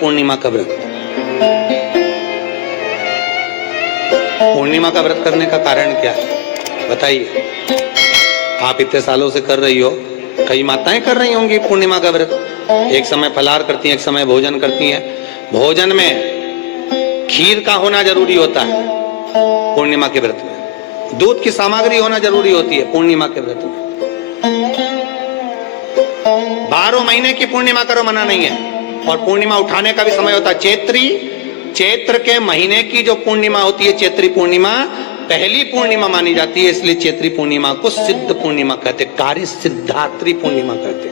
पूर्णिमा का व्रत। पूर्णिमा का व्रत करने का कारण क्या है बताइए? आप इतने सालों से कर रही हो, कई माताएं कर रही होंगी पूर्णिमा का व्रत। एक समय फलाहार करती हैं, एक समय भोजन करती हैं। भोजन में खीर का होना जरूरी होता है पूर्णिमा के व्रत में। दूध की सामग्री होना जरूरी होती है पूर्णिमा के व्रत में। 12 महीने की पूर्णिमा करो, मना नहीं है। और पूर्णिमा उठाने का भी समय होता है। चैत्र के महीने की जो पूर्णिमा होती है, चैत्री पूर्णिमा पहली पूर्णिमा मानी जाती है, इसलिए चैत्री पूर्णिमा को सिद्ध पूर्णिमा कहते, कार्य सिद्धात्री पूर्णिमा कहते।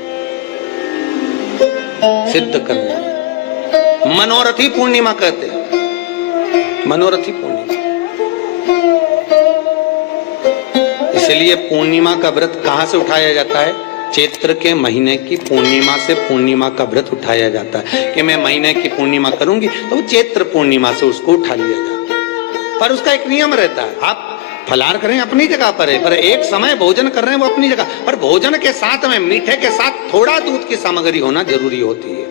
सिद्ध करने, मनोरथी पूर्णिमा कहते, मनोरथी पूर्णिमा। इसलिए पूर्णिमा का व्रत कहां से उठाया जाता है? चैत्र के महीने की पूर्णिमा से पूर्णिमा का व्रत उठाया जाता है कि मैं महीने की पूर्णिमा करूंगी तो वो चैत्र पूर्णिमा से उसको उठा लिया जाता है। पर उसका एक नियम रहता है, आप फलाहार करें अपनी जगह पर है, पर एक समय भोजन कर रहे हैं वो अपनी जगह पर। भोजन के साथ में मीठे के साथ थोड़ा दूध की सामग्री होना जरूरी होती है।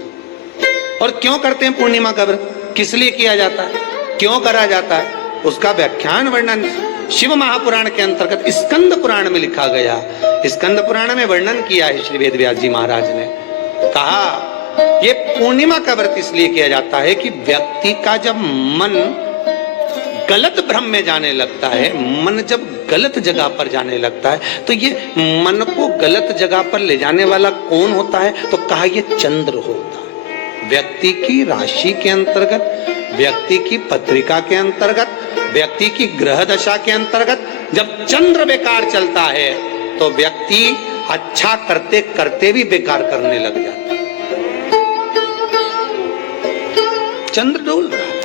और क्यों करते हैं पूर्णिमा का व्रत, किस लिए किया जाता है, क्यों करा जाता है, उसका व्याख्यान वर्णन शिव महापुराण के अंतर्गत स्कंद पुराण में लिखा गया। स्कंद पुराण में वर्णन किया है श्री वेद व्यास जी महाराज ने। कहा ये पूर्णिमा का व्रत इसलिए किया जाता है कि व्यक्ति का जब मन गलत भ्रम में जाने लगता है, मन जब गलत जगह पर जाने लगता है, तो ये मन को गलत जगह पर ले जाने वाला कौन होता है? तो कहा ये चंद्र होता है। व्यक्ति की राशि के अंतर्गत, व्यक्ति की पत्रिका के अंतर्गत, व्यक्ति की ग्रह दशा के अंतर्गत जब चंद्र बेकार चलता है तो व्यक्ति अच्छा करते करते भी बेकार करने लग जाता है। चंद्र डोल रहा है।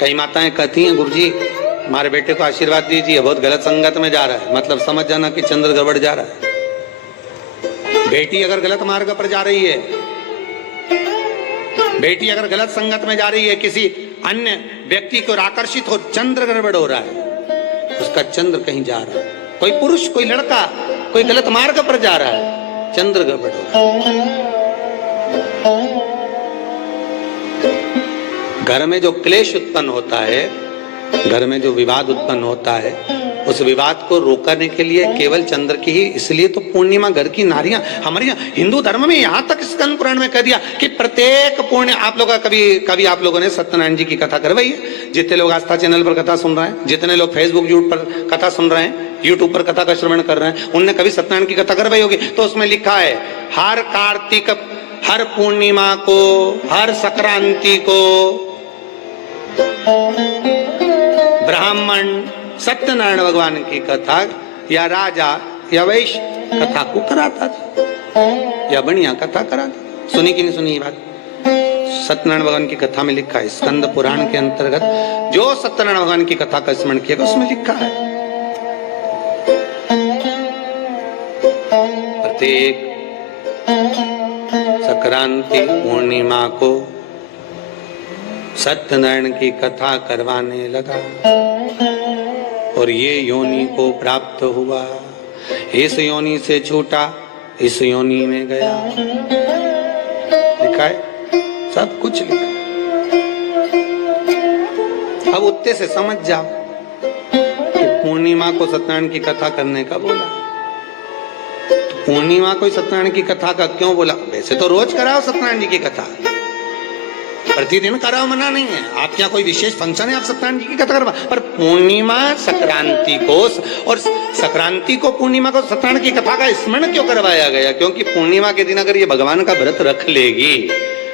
कई माताएं कहती हैं गुरुजी हमारे बेटे को आशीर्वाद दीजिए, बहुत गलत संगत में जा रहा है। मतलब समझ जाना कि चंद्र गड़बड़ जा रहा है। बेटी अगर गलत मार्ग पर जा रही है, बेटी अगर गलत संगत में जा रही है, किसी अन्य व्यक्ति को आकर्षित हो, चंद्र गड़बड़ हो रहा है, उसका चंद्र कहीं जा रहा है। कोई पुरुष, कोई लड़का, कोई गलत मार्ग पर जा रहा है, चंद्र गड़बड़ हो रहा है। घर में जो क्लेश उत्पन्न होता है, घर में जो विवाद उत्पन्न होता है, उस विवाद को रोकने के लिए केवल चंद्र की ही, इसलिए तो पूर्णिमा घर की नारियां हमारे यहाँ हिंदू धर्म में यहाँ तक स्कंद पुराण में कह दिया कि प्रत्येक पूर्ण आप लोग कभी आप लोगों ने सत्यनारायण जी की कथा करवाई है? जितने लोग आस्था चैनल पर कथा सुन रहे हैं, जितने लोग फेसबुक यूट्यूब पर कथा सुन रहे हैं, यूट्यूब पर कथा का श्रवण कर रहे हैं, उनने कभी सत्यनारायण की कथा करवाई होगी। तो उसमें लिखा है हर कार्तिक, हर पूर्णिमा को, हर संक्रांति को ब्राह्मण सत्यनारायण भगवान की कथा या राजा या वैश्य कथा को कराता था या बढ़िया कथा कराता। सुनी कि नहीं सुनी ये बात? सत्यनारायण भगवान की कथा में लिखा है, स्कंद पुराण के अंतर्गत जो सत्यनारायण भगवान की कथा का स्मरण किया उसमें लिखा है प्रत्येक संक्रांति पूर्णिमा को सत्यनारायण की कथा करवाने लगा और ये योनि को प्राप्त हुआ। इस योनि से छूटा, इस योनि में गया। लिखा है, सब कुछ लिखा है। अब उत्ते से समझ जाओ कि पूर्णिमा को सत्यनारायण की कथा करने का बोला। तो पूर्णिमा को सत्यनारायण की कथा का क्यों बोला? वैसे तो रोज कराओ सत्यनारायण जी की कथा, प्रतिदिन कराओ, मना नहीं है। आपके यहाँ कोई विशेष फंक्शन है, आप सत्यनारायण जी की कथा करवा, पर पूर्णिमा संक्रांति को और संक्रांति को पूर्णिमा को सत्यनारायण की कथा का स्मरण क्यों करवाया गया? क्योंकि पूर्णिमा के दिन अगर ये भगवान का व्रत रख लेगी,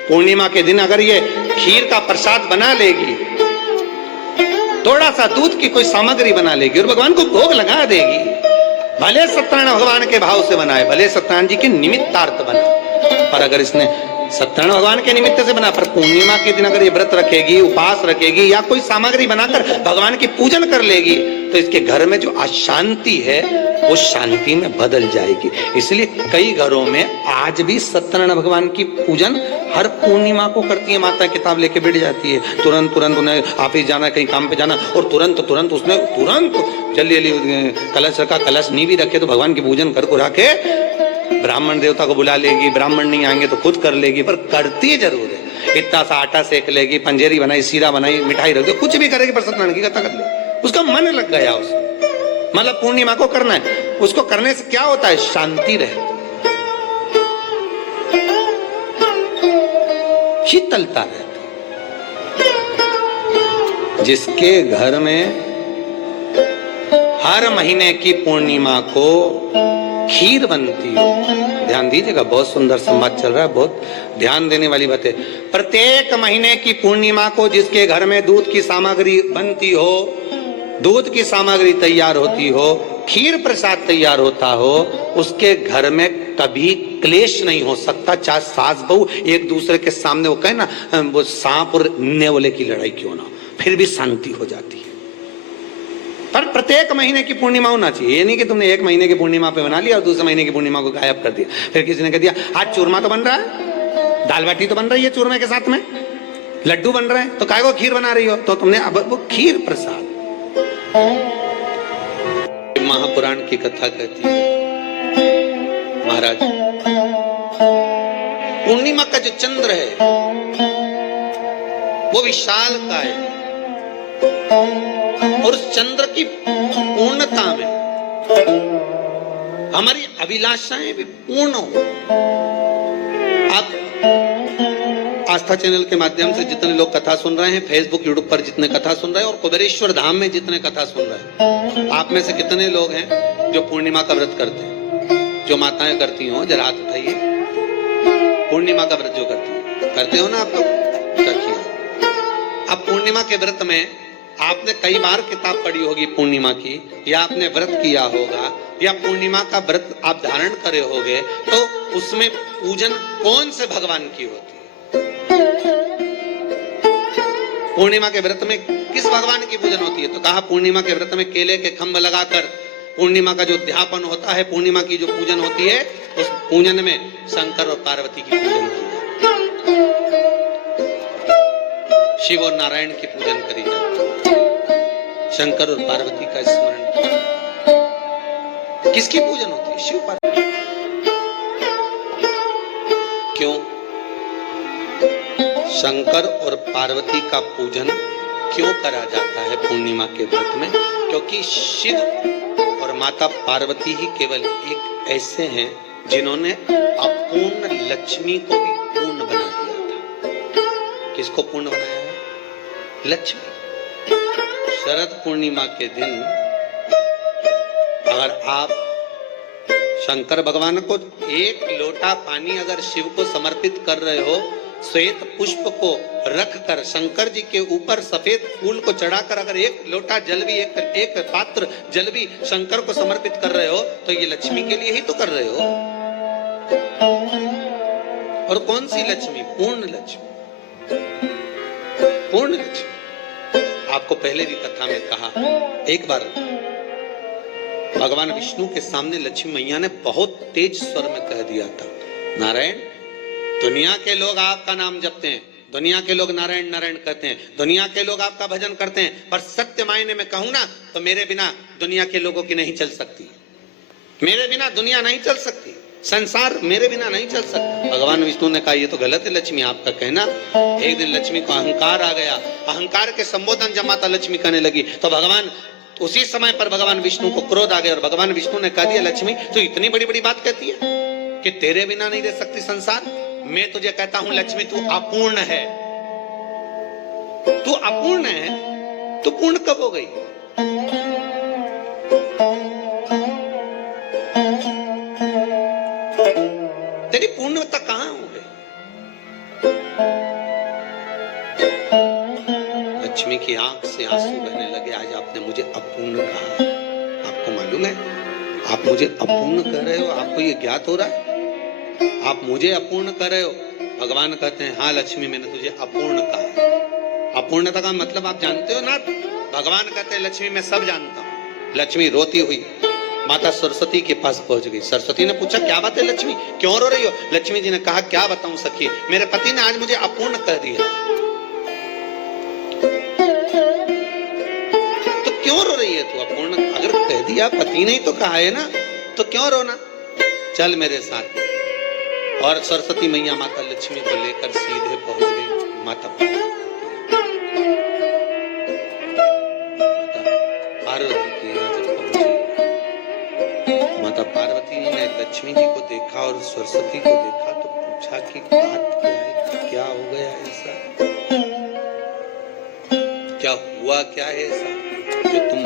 पूर्णिमा के दिन अगर ये खीर का प्रसाद बना लेगी, थोड़ा सा दूध की कोई सामग्री बना लेगी और भगवान को भोग लगा देगी, भले सत्यनारायण भगवान के भाव से बनाए, भले सत्यनारायण जी के निमित्तार्थ बना, पर अगर इसने सत्यनारायण भगवान के निमित्त से बना, पर पूर्णिमा के दिन अगर ये व्रत रखेगी, उपास रखेगी या कोई सामग्री बनाकर भगवान की पूजन कर लेगी, तो इसके घर में जो अशांति है वो शांति में बदल जाएगी। इसलिए कई घरों में आज भी सत्यनारायण भगवान की पूजन हर पूर्णिमा को करती है। माता किताब लेके बैठ जाती है, तुरंत उन्हें ऑफिस जाना, कहीं काम पे जाना, और तुरंत उसने जल्दी कलश रखा, कलश नहीं भी रखे तो भगवान की पूजन कर को रखे, ब्राह्मण देवता को बुला लेगी, ब्राह्मण नहीं आएंगे तो खुद कर लेगी, पर करती जरूर है। इतना सा आटा सेक लेगी, पंजेरी बनाई, सीरा बनाई, मिठाई रख दो, कुछ भी करेगी पर सत्यनारायण की कथा कर ले। उसका मन लग गया उसमें, मतलब पूर्णिमा को करना है। उसको करने से क्या होता है? शांति रहती, शीतलता रहती। जिसके घर में हर महीने की पूर्णिमा को खीर बनती हो, ध्यान दीजिएगा, बहुत सुंदर संवाद चल रहा है, बहुत ध्यान देने वाली बात है। प्रत्येक महीने की पूर्णिमा को जिसके घर में दूध की सामग्री बनती हो, दूध की सामग्री तैयार होती हो, खीर प्रसाद तैयार होता हो, उसके घर में कभी क्लेश नहीं हो सकता। चाहे सास बहू एक दूसरे के सामने वो कहे ना, वो सांप और नेवले की लड़ाई क्यों ना, फिर भी शांति हो जाती है। पर प्रत्येक महीने की पूर्णिमा होना चाहिए। ये नहीं कि तुमने एक महीने की पूर्णिमा पे बना लिया और दूसरे महीने की पूर्णिमा को गायब कर दिया। फिर किसी ने कह दिया आज चूरमा तो बन रहा है, दाल बाटी तो बन रही है चूरमे के साथ में, लड्डू बन रहे हैं, तो काय को खीर बना रही हो? तो तुमने अब वो खीर प्रसाद। महापुराण की कथा कहती है महाराज, पूर्णिमा का जो चंद्र है वो विशाल का है, और उस चंद्र की पूर्णता में हमारी अभिलाषाएं भी पूर्ण हो। आप आस्था चैनल के माध्यम से जितने लोग कथा सुन रहे हैं, फेसबुक यूट्यूब पर जितने कथा सुन रहे हैं, और कुबेरेश्वर धाम में जितने कथा सुन रहे हैं, आप में से कितने लोग हैं जो पूर्णिमा का व्रत करते हैं? जो माताएं करती हो जरा हाथ उठाइए। पूर्णिमा का व्रत जो करते हो ना आप लोग, रखिए। अब पूर्णिमा के व्रत में आपने कई बार किताब पढ़ी होगी पूर्णिमा की, या आपने व्रत किया होगा, या पूर्णिमा का व्रत आप धारण करे होगे, तो उसमें पूजन कौन से भगवान की होती है? पूर्णिमा के व्रत में किस भगवान की पूजन होती है? तो कहा पूर्णिमा के व्रत में केले के खंभ लगाकर पूर्णिमा का जो ध्यापन होता है, पूर्णिमा की जो पूजन होती है, उस पूजन में शंकर और पार्वती की पूजन की जाती है, शिव और नारायण की पूजन करी जाती है, शंकर और पार्वती का स्मरण किया। किसकी पूजन होती है? शिव पार्वती। क्यों शंकर और पार्वती का पूजन क्यों करा जाता है पूर्णिमा के व्रत में? क्योंकि शिव और माता पार्वती ही केवल एक ऐसे हैं जिन्होंने अपूर्ण लक्ष्मी को भी पूर्ण बना दिया था। किसको पूर्ण बनाया है? लक्ष्मी। शरद पूर्णिमा के दिन अगर आप शंकर भगवान को एक लोटा पानी अगर शिव को समर्पित कर रहे हो, श्वेत पुष्प को रखकर शंकर जी के ऊपर सफेद फूल को चढ़ाकर अगर एक लोटा जल भी, एक पात्र जल भी शंकर को समर्पित कर रहे हो, तो ये लक्ष्मी के लिए ही तो कर रहे हो। और कौन सी लक्ष्मी? पूर्ण लक्ष्मी। पूर्ण लक्ष्मी। आपको पहले भी कथा में कहा, एक बार भगवान विष्णु के सामने लक्ष्मी मैया ने बहुत तेज स्वर में कह दिया था, नारायण, दुनिया के लोग आपका नाम जपते हैं, दुनिया के लोग नारायण नारायण कहते हैं, दुनिया के लोग आपका भजन करते हैं, पर सत्य मायने में कहूं ना तो मेरे बिना दुनिया के लोगों की नहीं चल सकती, मेरे बिना दुनिया नहीं चल सकती, संसार मेरे बिना नहीं चल सकता। भगवान विष्णु ने कहा ये तो गलत है लक्ष्मी आपका कहना। एक दिन लक्ष्मी को अहंकार आ गया, अहंकार के संबोधन जब माता लक्ष्मी करने लगी तो भगवान उसी समय पर भगवान विष्णु को क्रोध आ गया और भगवान विष्णु ने कह दिया लक्ष्मी तू इतनी बड़ी बड़ी बात कहती है कि तेरे बिना नहीं रह सकती संसार। मैं तुझे कहता हूं लक्ष्मी तू अपूर्ण है, तू अपूर्ण है, तू पूर्ण कब हो गई? तेरी पूर्णता कहां हो गई? लक्ष्मी की आंख से आंसू बहने लगे। आज आपने मुझे अपूर्ण कहा, आपको मालूम है आप मुझे अपूर्ण कह रहे हो? आपको ये ज्ञात हो रहा है आप मुझे अपूर्ण कर रहे हो? भगवान कहते हैं हाँ लक्ष्मी मैंने तुझे अपूर्ण कहा। अपूर्णता का मतलब आप जानते हो ना? भगवान कहते हैं लक्ष्मी मैं सब जानता हूं। लक्ष्मी रोती हुई माता सरस्वती के पास पहुंच गई। सरस्वती ने पूछा क्या बात है लक्ष्मी, क्यों रो रही हो? लक्ष्मी जी ने कहा क्या बताऊं सखी, मेरे पति ने आज मुझे अपूर्ण कह दिया। तो क्यों रो रही है तू? अपूर्ण अगर कह दिया, पति ने ही तो कहा है ना, तो क्यों रोना? चल मेरे साथ। और सरस्वती मैया माता लक्ष्मी को लेकर सीधे पहुंच गई माता पार्वती के यहाँ जब पहुंचे, माता पार्वती ने लक्ष्मी जी को देखा और सरस्वती को देखा तो पूछा कि बात क्या है, क्या हो गया ऐसा, क्या हुआ, क्या है ऐसा जो तुम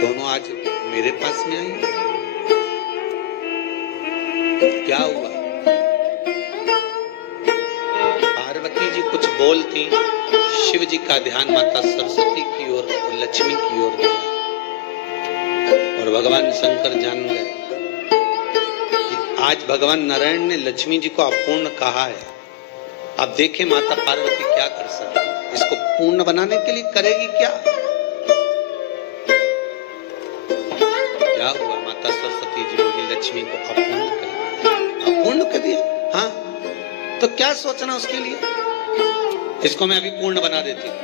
दोनों आज मेरे पास में आई, क्या हुआ। पार्वती जी कुछ बोलती, शिव जी का ध्यान माता सरस्वती की ओर और लक्ष्मी की ओर गया और भगवान शंकर जान गए कि आज भगवान नारायण ने लक्ष्मी जी को अपूर्ण कहा है। अब देखें माता पार्वती क्या कर सकती है, इसको पूर्ण बनाने के लिए करेगी क्या। क्या हुआ, माता सरस्वती जी बोली लक्ष्मी को अपूर्ण कर दिया, अपूर्ण कर दिया। हाँ तो क्या सोचना उसके लिए, इसको मैं अभी पूर्ण बना देती हूँ।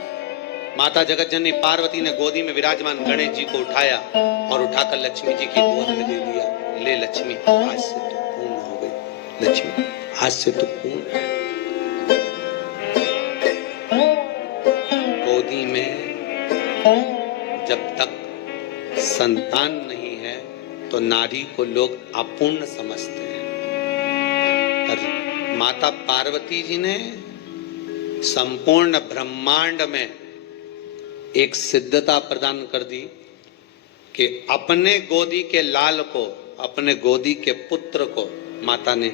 माता जगत जननी पार्वती ने गोदी में विराजमान गणेश जी को उठाया और उठाकर लक्ष्मी जी की गोद में दे दिया। ले लक्ष्मी, आज से तो पूर्ण हो गई, लक्ष्मी आज से तो पूर्ण। गोदी में जब तक संतान नहीं है तो नारी को लोग अपूर्ण समझते हैं, पर माता पार्वती जी ने संपूर्ण ब्रह्मांड में एक सिद्धता प्रदान कर दी कि अपने गोदी के लाल को, अपने गोदी के पुत्र को माता ने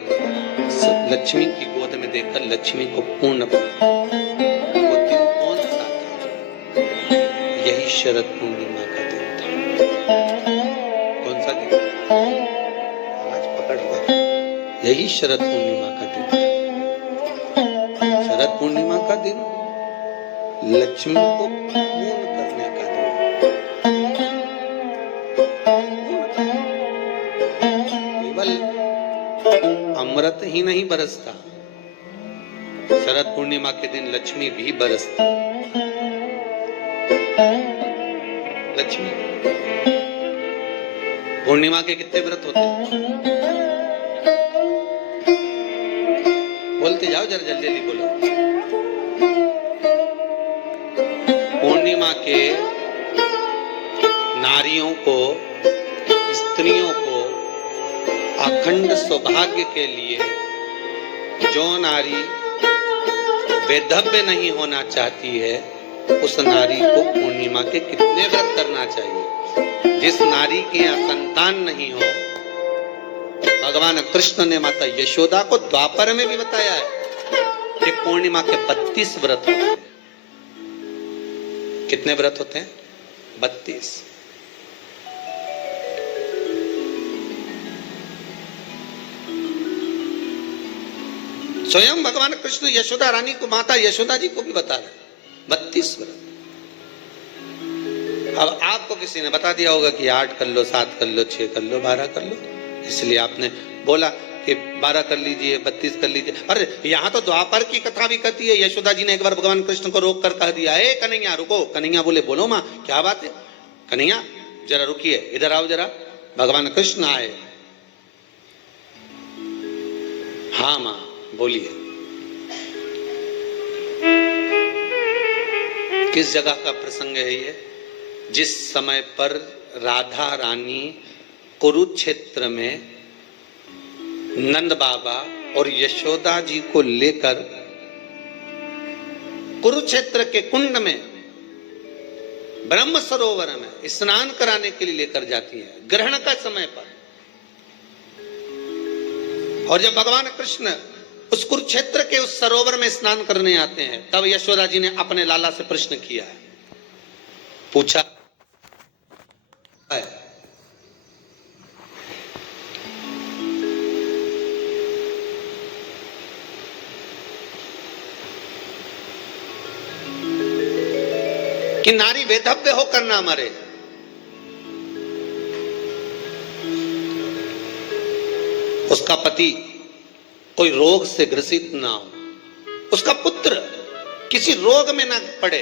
लक्ष्मी की गोद में देकर लक्ष्मी को पूर्ण बना। वो दिन कौन सा था, यही शरद पूर्णिमा का दिन था। कौन सा दिन, आज पकड़ लो, यही शरद पूर्णिमा का दिन था। शरद पूर्णिमा का दिन लक्ष्मी को पूर्ण करने का दिन। केवल अमृत ही नहीं बरसता, शरद पूर्णिमा के दिन लक्ष्मी भी बरसती। लक्ष्मी पूर्णिमा के कितने व्रत होते हैं, बोलते जाओ, जरा जल्दी जल्दी बोलो। पूर्णिमा के नारियों को, स्त्रियों को अखंड सौभाग्य के लिए, जो नारी वैधव्य नहीं होना चाहती है उस नारी को पूर्णिमा के कितने व्रत करना चाहिए। जिस नारी के यहाँ संतान नहीं हो, भगवान कृष्ण ने माता यशोदा को द्वापर में भी बताया है कि पूर्णिमा के 32 व्रत होते हैं। कितने व्रत होते हैं, 32। स्वयं भगवान कृष्ण यशोदा रानी को, माता यशोदा जी को भी बता रहे 32 व्रत। अब आपको किसी ने बता दिया होगा कि 8 कर लो, 7 कर लो, 6 कर लो, 12 कर लो, इसलिए आपने बोला कि 12 कर लीजिए, 32 कर लीजिए। अरे यहाँ तो द्वापर की कथा भी कहती है। यशोदा जी ने एक बार भगवान कृष्ण को रोक कर कह दिया, ए कन्हैया रुको। कन्हैया बोले, बोलो माँ क्या बात है। कन्हैया जरा रुकिए, इधर आओ जरा। भगवान कृष्ण आए। हाँ माँ बोलिए। किस जगह का प्रसंग है ये, जिस समय पर राधा रानी कुरुक्षेत्र में नंद बाबा और यशोदा जी को लेकर कुरुक्षेत्र के कुंड में, ब्रह्म सरोवर में स्नान कराने के लिए लेकर जाती है, ग्रहण का समय पर। और जब भगवान कृष्ण उस कुरुक्षेत्र के उस सरोवर में स्नान करने आते हैं, तब यशोदा जी ने अपने लाला से प्रश्न किया, पूछा है कि नारी वेधव्य होकर ना मरे। उसका पति कोई रोग से ग्रसित ना हो, उसका पुत्र किसी रोग में ना पड़े।